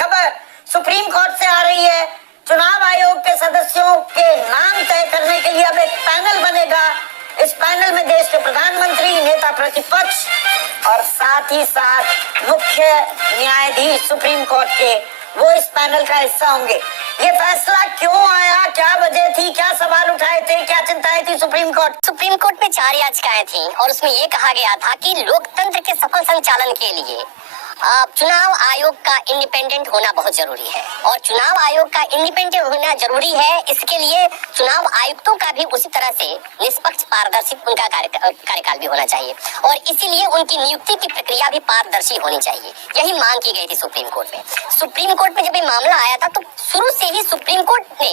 खबर supreme court से आ रही है। चुनाव आयोग के सदस्यों के नाम तय करने के लिए अब एक पैनल बनेगा। इस पैनल में देश के प्रधानमंत्री, नेता प्रतिपक्ष और साथ ही साथ मुख्य न्यायाधीश सुप्रीम कोर्ट के, वो इस पैनल का हिस्सा होंगे। ये फैसला क्यों आया, क्या वजह थी, क्या सवाल उठाए थे, क्या चिंताएं थी सुप्रीम कोर्ट में 4 याचिकाएं थी और उसमें ये कहा गया था कि लोकतंत्र के सफल संचालन के लिए चुनाव आयोग का इंडिपेंडेंट होना बहुत जरूरी है और चुनाव आयोग का इंडिपेंडेंट होना जरूरी है। इसके लिए चुनाव आयुक्तों का भी उसी तरह से निष्पक्ष पारदर्शी उनका कार्यकाल भी होना चाहिए और इसीलिए उनकी नियुक्ति की प्रक्रिया भी पारदर्शी होनी चाहिए। यही मांग की गई थी सुप्रीम कोर्ट में। सुप्रीम कोर्ट में जब ये मामला आया था तो शुरू से ही सुप्रीम कोर्ट ने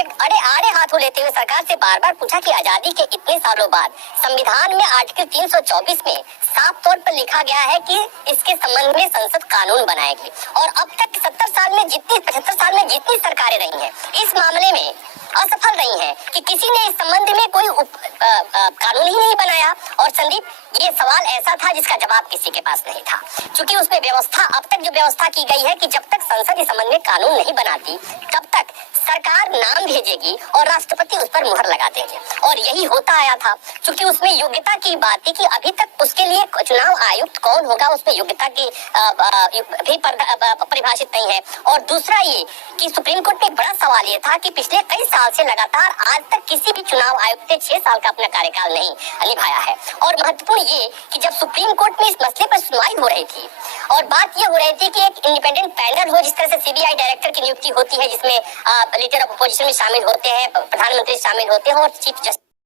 एक आड़े हाथों लेते हुए सरकार से बार बार पूछा कि आजादी के इतने सालों बाद संविधान में आर्टिकल 324 में साफ तौर पर लिखा गया है कि इसके संबंध में संसद कानून बनाएगी और अब तक 75 साल में जितनी सरकारें रही हैं इस मामले में असफल रही हैं कि किसी ने इस संबंध में कोई कानून ही नहीं बनाया। और संदीप, ये सवाल ऐसा था जिसका जवाब किसी के पास नहीं था, क्योंकि उसमें व्यवस्था, अब तक जो व्यवस्था की गई है कि जब तक संसद इस संबंध में कानून नहीं बनाती तब तक सरकार नाम भेजेगी और राष्ट्रपति उस पर मुहर लगा देंगे और यही होता आया था। क्योंकि उसमें योग्यता की बात थी कि अभी तक उसके लिए चुनाव आयुक्त कौन होगा उसमें योग्यता की भी परिभाषित नहीं है। और दूसरा ये कि सुप्रीम कोर्ट में बड़ा सवाल ये था कि पिछले कई साल से लगातार आज तक किसी भी चुनाव आयुक्त ने 6 साल का अपना कार्यकाल नहीं निभाया है। और महत्वपूर्ण ये कि जब सुप्रीम कोर्ट में इस मसले पर सुनवाई हो रही थी और बात ये हो रही थी कि एक इंडिपेंडेंट पैनल हो, जिस तरह से सीबीआई डायरेक्टर की नियुक्ति होती है जिसमें लीडर ऑफ अपोजिशन में शामिल होते हैं, प्रधानमंत्री शामिल होते हैं और चीफ जस्टिस